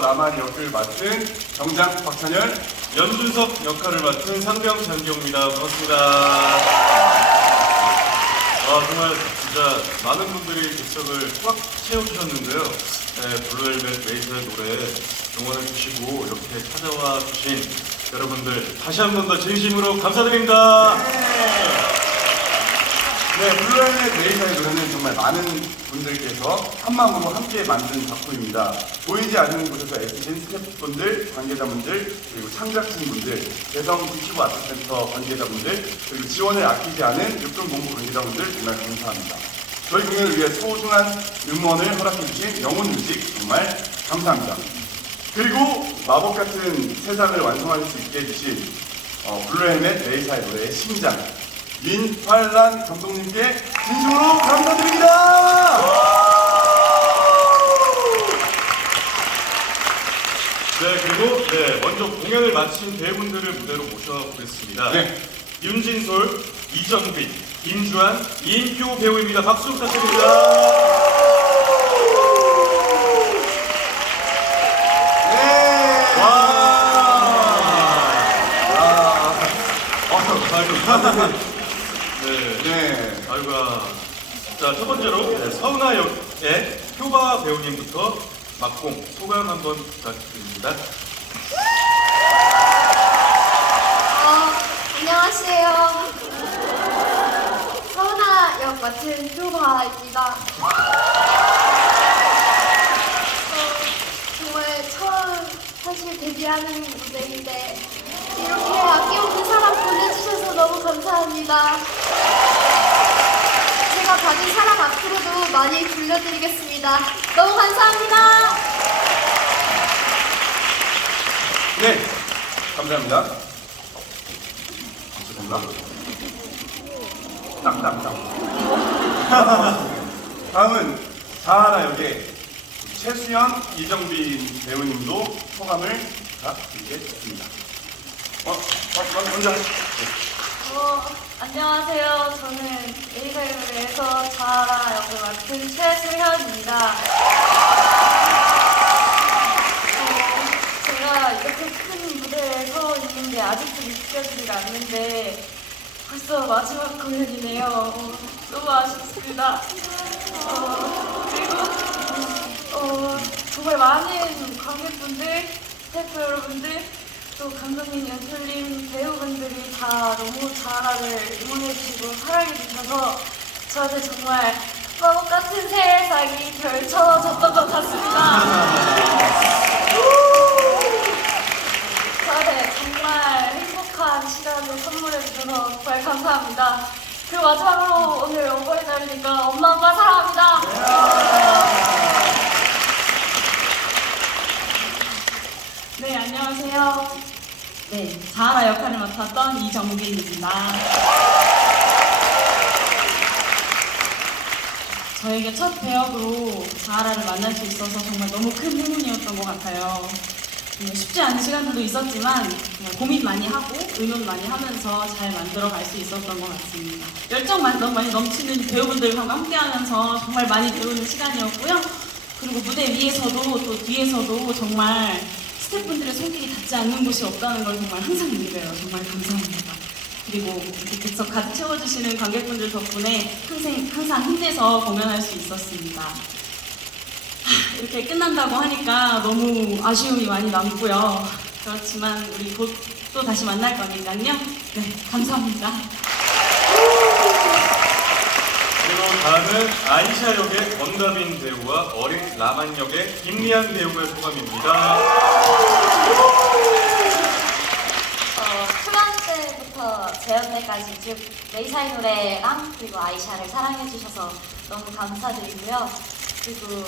나만 역을 맡은 정장 박찬열. 연준석 역할을 맡은 상병 장기호입니다. 반갑습니다. 아 정말 진짜 많은 분들이 객석을 꽉 채워주셨는데요. 네, 블루헬멧 레이서의 노래 응원해 주시고 이렇게 찾아와 주신 여러분들 다시 한 번 더 진심으로 감사드립니다. 네, 블루헬멧 네이산의 노래는 정말 많은 분들께서 한 마음으로 함께 만든 작품입니다. 보이지 않는 곳에서 애쓰신 스태프분들, 관계자분들, 그리고 창작진분들, 대성 부시고 아트센터 관계자분들, 그리고 지원을 아끼지 않은 육군 공부 관계자분들 정말 감사합니다. 저희 공연을 위해 소중한 응원을 허락해주신 영혼 뮤직 정말 감사합니다. 그리고 마법 같은 세상을 완성할 수 있게 해주신 어, 블루헬멧 레이사의 노래의 심장 민환란 감독님께 진심으로 감사드립니다. 네 그리고 네 먼저 공연을 마친 배우분들을 무대로 모셔보겠습니다. 네. 윤진솔, 이정빈, 김주한, 이인표 배우입니다. 박수 부탁드립니다. 네. 와. 아, 아이고. 네. 네. 아이고야. 자, 첫 번째로 네, 서은아 역의 효바 배우님부터 막공 소감 한번 부탁드립니다. 어, 안녕하세요. 서은아 역 맡은 효화입니다. 어, 정말 처음 사실 데뷔하는 무대인데 이렇게 아낌없는 사랑 보내주셔서 너무 감사합니다. 제가 받은 사랑 앞으로도 많이 불려드리겠습니다. 너무 감사합니다. 네. 감사합니다. 감사합니다. 땅땅땅. 다음은 자하나 역의 최수연, 이정빈 배우님도 소감을 부탁드리겠습니다. 어, 어, 먼저. 네. 어, 안녕하세요. 저는 에이사이브에서 자아라 역을 맡은 최수현입니다. 어, 제가 이렇게 큰 무대에 서 있는데 아직도 믿겨지질 않는데 벌써 마지막 공연이네요. 어, 너무 아쉽습니다. 어, 그리고 어, 정말 많은 관객분들, 스태프 여러분들, 또 감독님, 연출님, 배우분들이 다 너무 자라를 응원해주시고 사랑해주셔서 저한테 정말 마법 같은 세상이 펼쳐졌던 것 같습니다. 저한테 정말 행복한 시간을 선물해주셔서 정말 감사합니다. 그리고 마지막으로 오늘 어버이날이니까 엄마 아빠 사랑합니다. 네, 안녕하세요. 네, 자아라 역할을 맡았던 이정빈입니다. 저에게 첫 배역으로 자아라를 만날 수 있어서 정말 너무 큰 행운이었던 것 같아요. 정말 쉽지 않은 시간들도 있었지만 고민 많이 하고 의논 많이 하면서 잘 만들어 갈 수 있었던 것 같습니다. 열정 너무 많이 넘치는 배우분들과 함께 하면서 정말 많이 배우는 시간이었고요. 그리고 무대 위에서도 또 뒤에서도 정말 스태프분들의 손길이 닿지 않는 곳이 없다는 걸 정말 항상 느껴요. 정말 감사합니다. 그리고 이렇게 객석 가득 채워주시는 관객분들 덕분에 항상, 항상 힘내서 공연할 수 있었습니다. 하, 이렇게 끝난다고 하니까 너무 아쉬움이 많이 남고요. 그렇지만 우리 곧 또 다시 만날 거니까요. 네, 감사합니다. 그리고 다음은 아이샤 역의 권가빈 배우와 어린 라만 역의 김미안 배우의 소감입니다. 어, 초반 때부터 재연 때까지 쭉 레이사의 노래랑 그리고 아이샤를 사랑해주셔서 너무 감사드리고요. 그리고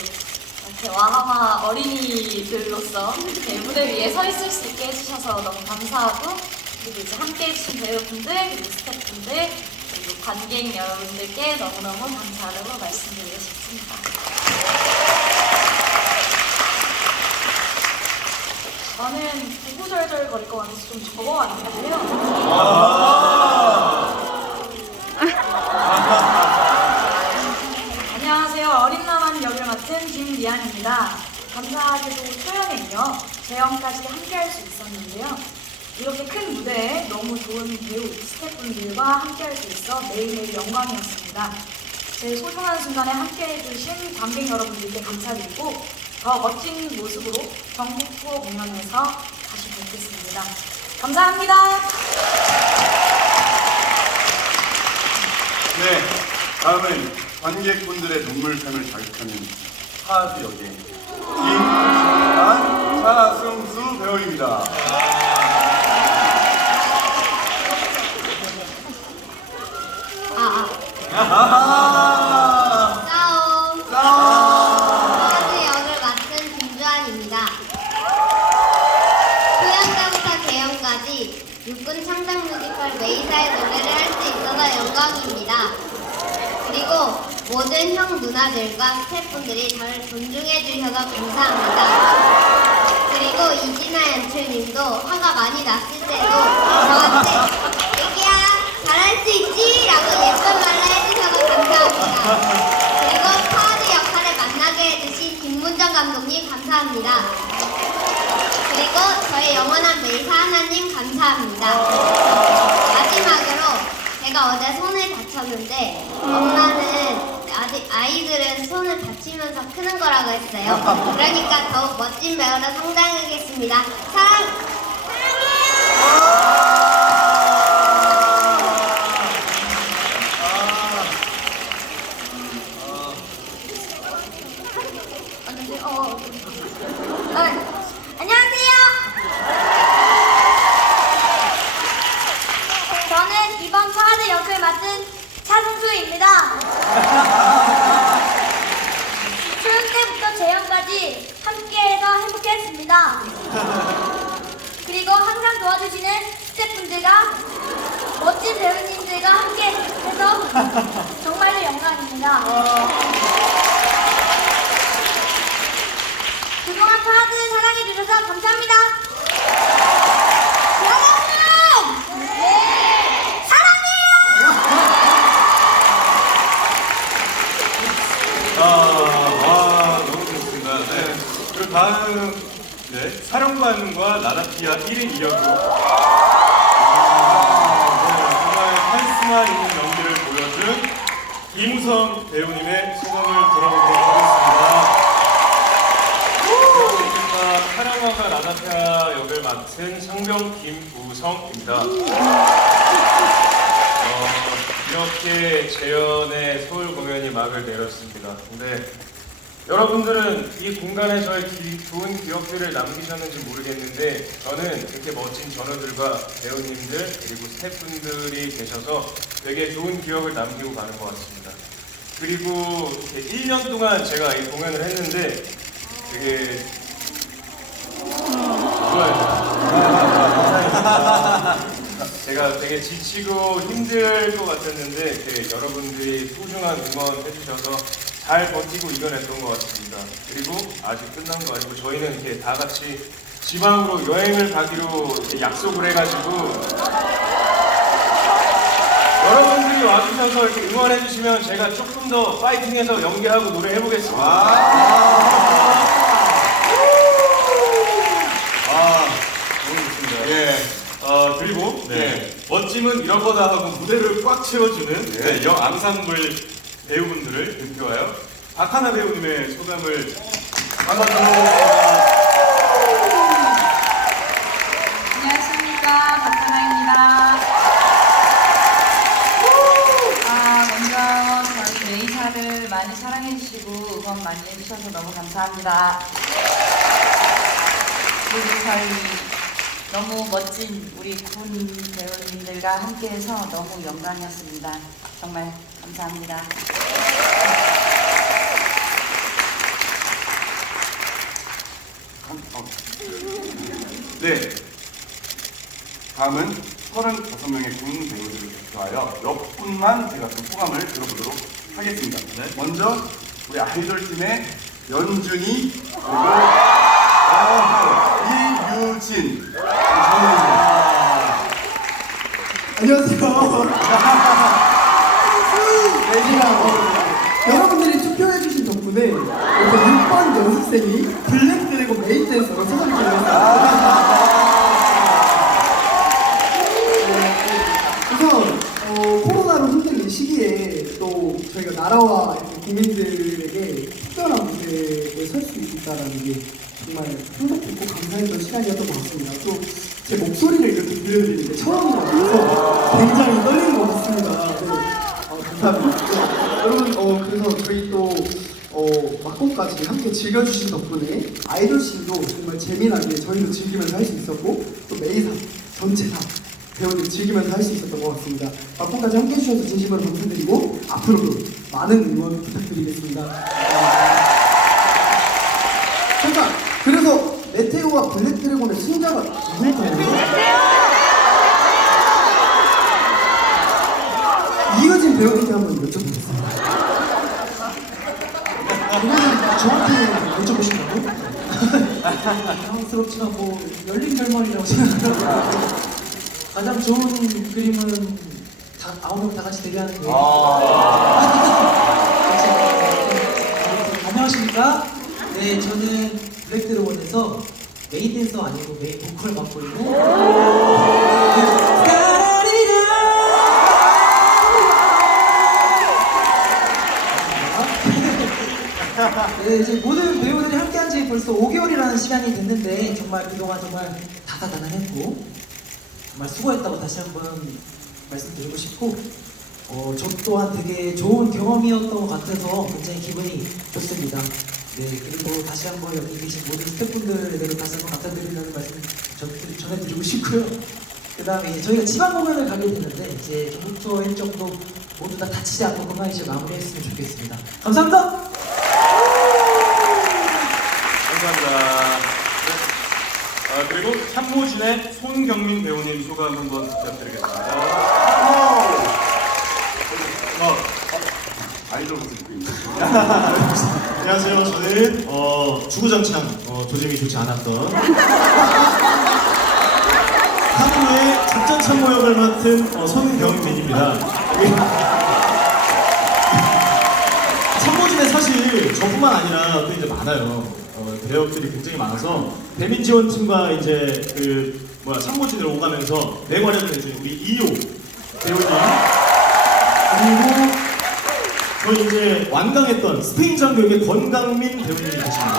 이렇게 와하마 어린이들로서 이렇게 무대 위에 서 있을 수 있게 해주셔서 너무 감사하고 그리고 이제 함께 해주신 배우분들 그리고 스태프분들 관객 여러분들께 너무너무 감사하다고 말씀드리고 싶습니다. 저는 구구절절 거릴 것 같아서 좀 적어왔는데요. 아. 안녕하세요. 어린나만 역을 맡은 김미안입니다. 감사하게도 초연에요. 재영까지 함께 할 수 있었는데요. 이렇게 큰 무대에 너무 좋은 배우 스태프분들과 함께할 수 있어 매일매일 영광이었습니다. 제 소중한 순간에 함께해주신 관객 여러분들께 감사드리고 더 멋진 모습으로 전국 투어 공연에서 다시 뵙겠습니다. 감사합니다. 네, 다음은 관객분들의 눈물샘을 자극하는 파드 역의 김수환 차승수 배우입니다. 아! 아, 역을 맡은 김주환입니다. 초연 때부터 개연까지 육군 창작 뮤지컬 메이사의 노래를 할 수 있어서 영광입니다. 그리고 모든 형 누나들과 스태프분들이 저를 존중해 주셔서 감사합니다. 그리고 이진아 연출님도 화가 많이 났을 때도 저한테 애기야 잘할 수 있지? 라고 예쁜 말을 해주셔서 감사합니다. 그리고 파워드 역할을 만나게 해주신 김문정 감독님 감사합니다. 그리고 저의 영원한 메이사 하나님 감사합니다. 마지막으로 제가 어제 손을 다쳤는데 엄마는 아직 아이들은 손을 다치면서 크는 거라고 했어요. 그러니까 더욱 멋진 배우로 성장하겠습니다. 사랑! 안녕하세요. 어, 어, 안녕하세요. 저는 이번 파드 역을 맡은 차승수입니다. 초연 때부터 재연까지 함께해서 행복했습니다. 그리고 항상 도와주시는 스태프분들과 멋진 배우님들과 함께 해서 정말로 영광입니다. 그동안 파드 사랑해주셔서 감사합니다. 아, 아, 너무 좋습니다. 네. 그리고 다음, 네, 사령관과 라다피아 1인 2역으로. 네, 정말 카리스마 있는 연기를 보여준 이무성 배우님의 소감을 들어보도록 하겠습니다. 제가 사랑왕과 라나페아 역을 맡은 상병 김우성입니다. 어, 이렇게 재연의 서울 공연이 막을 내렸습니다. 근데 여러분들은 이 공간에서의 기- 좋은 기억들을 남기셨는지 모르겠는데 저는 이렇게 멋진 전우들과 배우님들 그리고 스태프분들이 계셔서 되게 좋은 기억을 남기고 가는 것 같습니다. 그리고 이렇게 1년 동안 제가 이 공연을 했는데 되게 좋아요. 제가 되게 지치고 힘들 것 같았는데 이렇게 여러분들이 소중한 응원 해주셔서 잘 버티고 이겨냈던 것 같습니다. 그리고 아직 끝난 거 아니고 저희는 이렇게 다 같이 지방으로 여행을 가기로 약속을 해가지고 여러분들이 와주셔서 이렇게 응원해주시면 제가 조금 더 파이팅해서 연기하고 노래해보겠습니다. 아, 너무 좋습니다. 예. 아, 그리고, 네. 멋짐은 이런 거다 하고 무대를 꽉 채워주는 네. 네, 영 앙상블 배우분들을 대표하여 박하나 배우님의 소감을 한마디로 안녕하십니까 박하나입니다. 아 먼저 저희 메이사를 많이 사랑해주시고 응원 많이 해주셔서 너무 감사합니다. 그리고 저희 너무 멋진 우리 군 배우님들과 함께해서 너무 영광이었습니다. 정말 감사합니다. 어. 네. 다음은 35명의 군 배우들을 대표하여 몇 분만 제가 좀 소감을 들어보도록 하겠습니다. 네. 먼저 우리 아이돌 팀의 연준이 그리고 어, 이유진. 안녕하세요. 레지가 여러분들이 투표해주신 덕분에 이렇게 6번 쌤이 블랙 드래곤 메인 댄서로 찾아뵙기로 했어요. 우선 어, 코로나로 힘든 이 시기에 또 저희가 나라와 국민들에게 특별한 무대에 설 수 있다는 게 정말 시간이었던 것 같습니다. 또 제 목소리를 이렇게 들려드리는데 처음이라서 굉장히 떨리는 것 같습니다. 네. 어, 감사합니다. 네, 여러분, 어, 그래서 저희 또 어, 막공까지 함께 즐겨주신 덕분에 아이돌씬도 정말 재미나게 저희도 즐기면서 할 수 있었고 또 메이사 전체 다 배우들 즐기면서 할 수 있었던 것 같습니다. 막공까지 함께 해주셔서 진심으로 감사드리고 앞으로도 많은 응원 부탁드리겠습니다. 어, 잠깐! 그래서 메테오와 블랙드래곤의 승자가 누굴까요? 이효진 배우님께 한번 여쭤보겠습니다. 그러면 저한테 여쭤보신다고? 당황스럽지만 뭐 열린 결말이라고 생각하고 가장 좋은 그림은 다 아홉 명 다 같이 데뷔하는 거예요. 안녕하십니까? 네, 저는 블랙드래곤에서 메인 댄서 아니고 메인 보컬 맡고 있는 네, 이제 모든 배우들이 함께한 지 벌써 5개월이라는 시간이 됐는데 정말 그동안 정말 다다다난했고 정말 수고했다고 다시 한번 말씀드리고 싶고 어, 저 또한 되게 좋은 경험이었던 것 같아서 굉장히 기분이 좋습니다. 네, 그리고 다시 한번 여기 계신 모든 스태프분들에게 다시 한번 감사드린다는 말씀 전- 전해드리고 싶고요. 그 다음에 저희가 지방 공연을 가게 되는데 이제 전국 투어 일정도 모두 다 다치지 않고 건강히 잘 마무리했으면 좋겠습니다. 감사합니다. 감사합니다. 네. 아, 그리고 참모진의 손경민 배우님 소감 한번 부탁드리겠습니다. 어, 아이돌 입고 있는 안녕하세요. 저는 어, 주구장창 어, 조짐이 좋지 않았던 한국의 작전 참모 역을 맡은 어, 손경민입니다. 참모진에 사실 저뿐만 아니라 또 이제 많아요. 어, 배역들이 굉장히 많아서 배민 지원 팀과 이제 그 뭐야 참모진을 오가면서 맹활약을 해준 우리 이호 배우님 그리고 저희 이제 완강했던 스페인 장교의 건강민 배우님이 계십니다.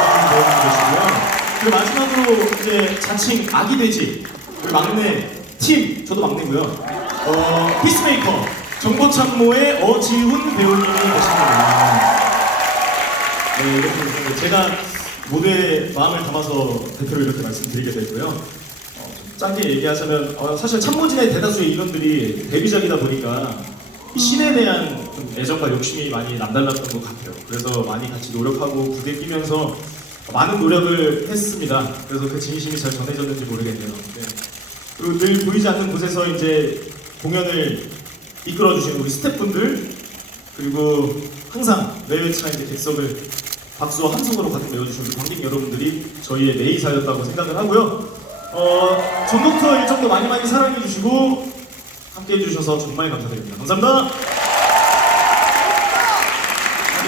건강민 배우님 계시고요. 그리고 마지막으로 이제 자칭 아기 돼지 막내 팀 저도 막내고요. 어, 피스메이커 정보참모의 어지훈 배우님이 계십니다. 네 이렇게 제가 모두의 마음을 담아서 대표로 이렇게 말씀드리게 되고요. 어, 좀 짧게 얘기하자면 어, 사실 참모진의 대다수의 인원들이 데뷔작이다 보니까 이 신에 대한 좀 애정과 욕심이 많이 남달랐던 것 같아요. 그래서 많이 같이 노력하고 부대 끼면서 많은 노력을 했습니다. 그래서 그 진심이 잘 전해졌는지 모르겠네요. 네. 그리고 늘 보이지 않는 곳에서 이제 공연을 이끌어 주신 우리 스태프분들 그리고 항상 매회차 이제 객석을 박수와 함성으로 가득 메워주신 관객 여러분들이 저희의 메이사였다고 생각을 하고요. 어, 투어 일정도 많이 많이 사랑해주시고 함께 해주셔서 정말 감사드립니다. 감사합니다.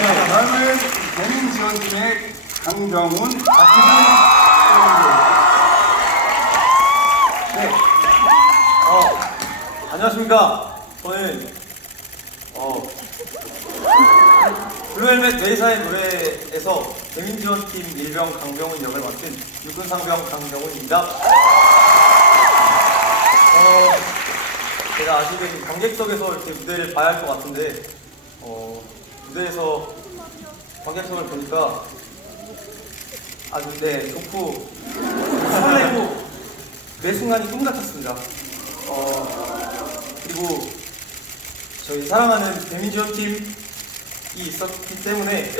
네, 다음은 배민 지원팀의 강병훈, 박지훈 네. 어, 안녕하십니까. 저는 어, 블루헬멧 메이사의 노래에서 배민지원팀 일병 강병훈 역을 맡은 육군상병 강병훈입니다. 어, 제가 아직은 관객석에서 이렇게 무대를 봐야 할 것 같은데 어, 무대에서 관객석을 보니까 아주 네 좋고 설레고 매 순간이 꿈 같았습니다. 어, 그리고 저희 사랑하는 데미지원 팀이 있었기 때문에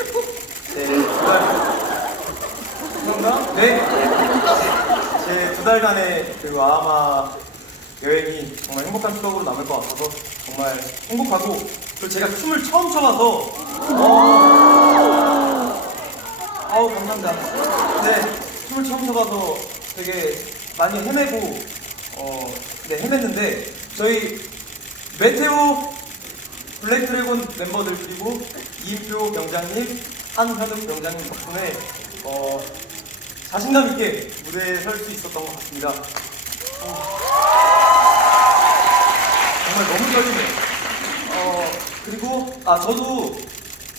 네, 두 달, 그런가? 네. 제 두 달간의 그 아마 여행이 정말 행복한 추억으로 남을 것 같아서 정말 행복하고 그리고 제가 춤을 처음 춰봐서 어, 아우 감사합니다. 네, 춤을 처음 춰봐서 되게 많이 헤매고 어, 네 헤맸는데 저희 메테오 블랙드래곤 멤버들 그리고 이인표 병장님 한현욱 병장님 덕분에 어, 자신감 있게 무대에 설 수 있었던 것 같습니다. 어, 정말 너무 떨리네요. 어, 그리고 아 저도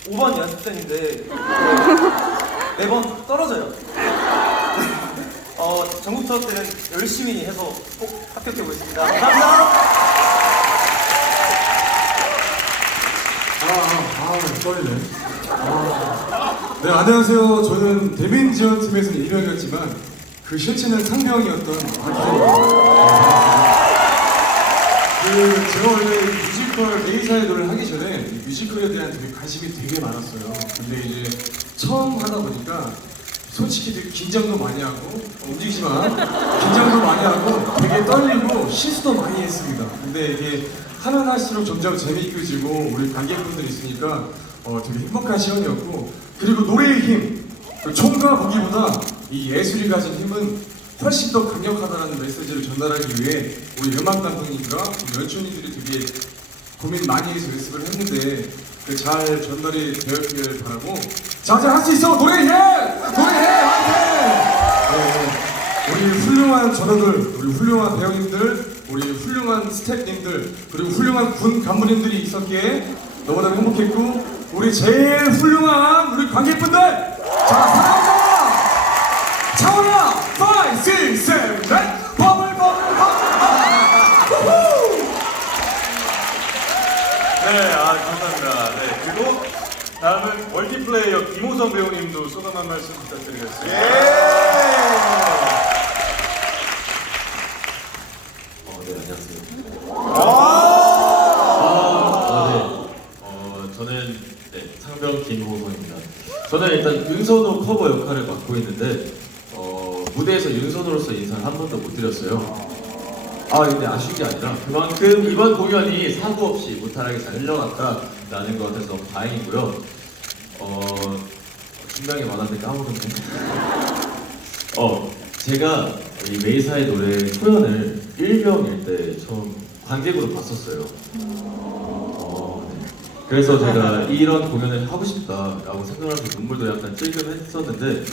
5번 연습생인데 네, 매번 떨어져요. 어, 전국 투어 때는 열심히 해서 꼭 합격해 보겠습니다. 감사합니다. 아, 아, 아, 떨리네. 아. 네, 안녕하세요. 저는 데뷔 지원 팀에서는 일병이었지만 그 실체는 상병이었던 박희입니다. 그 제가 원래 이 뮤지컬 게이사의 노래를 하기 전에 이 뮤지컬에 대한 되게 관심이 되게 많았어요. 근데 이제 처음 하다 보니까 솔직히 되게 긴장도 많이 하고 움직이지만 긴장도 많이 하고 되게 떨리고 실수도 많이 했습니다. 근데 이게 하면 할수록 점점 재미있어지고 우리 관객분들 있으니까 어, 되게 행복한 시간이었고 그리고 노래의 힘, 그 총과 무기보다 이 예술이 가진 힘은 훨씬 더 강력하다는 메시지를 전달하기 위해 우리 음악 감독님과 연출님들이 되게 고민 많이 해서 연습을 했는데 그 잘 전달이 되었기를 바라고. 자자 할 수 있어. 노래해! 노래해! 화이팅! 네, 우리 훌륭한 전우들 우리 훌륭한 배우님들 우리 훌륭한 스태프님들 그리고 훌륭한 군 간부님들이 있었기에 너무나 행복했고 우리 제일 훌륭한 우리 관객분들! 자 사랑합니다! 차오야 5, 6, 7, 8 버블 버블 버블 우후! 네, 아 감사합니다. 네, 그리고 다음은 멀티플레이어 김호성 배우님도 소감 한 말씀 부탁드리겠습니다. 어, 네, 안녕하세요. 아! 아, 네. 어, 저는 네, 상병 김호성입니다. 저는 일단 윤선호 커버 역할을 맡고 있는데 어, 무대에서 윤선호로서 인사를 한 번도 못 드렸어요. 아, 근데 아쉬운 게 아니라 그만큼 이번 공연이 사고 없이 무탈하게 잘 흘러갔다라는 것 같아서 너무 다행이고요. 어, 분명히 많았는데 까먹었네. 어, 제가 이 메이사의 노래 초연을 1병일 때 처음 관객으로 봤었어요. 어, 네. 그래서 제가 이런 공연을 하고 싶다라고 생각하면서 눈물도 약간 찔끔 했었는데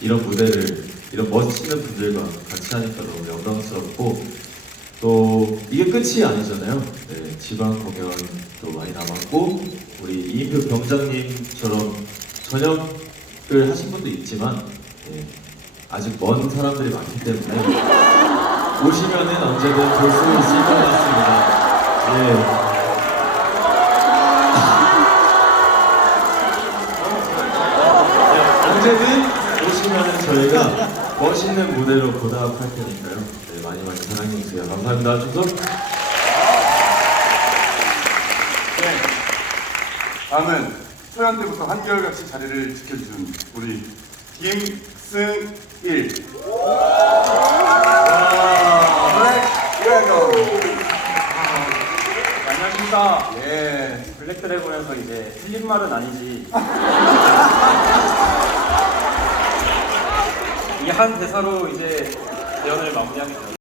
이런 무대를 이런 멋있는 분들과 같이 하니까 너무 영광스럽고 또 이게 끝이 아니잖아요. 네, 지방 공연도 많이 남았고 우리 이인표 병장님처럼 전역을 하신 분도 있지만 네, 아직 먼 사람들이 많기 때문에 오시면은 언제든 볼 수 있을 것 같습니다. 예. 네, 언제든 오시면은 저희가 멋있는 무대로 보답할 테니까요. 네, 많이 많이 사랑해 주세요. 감사합니다. 충성. 네. 다음은 초연 때부터 한결같이 자리를 지켜준 우리 김승일. 블랙 드래곤. 안녕하십니까. 예. 블랙 드래곤에서 이제 틀린 말은 아니지. 이 한 대사로 이제 대연을 마무리하게 되었습니다.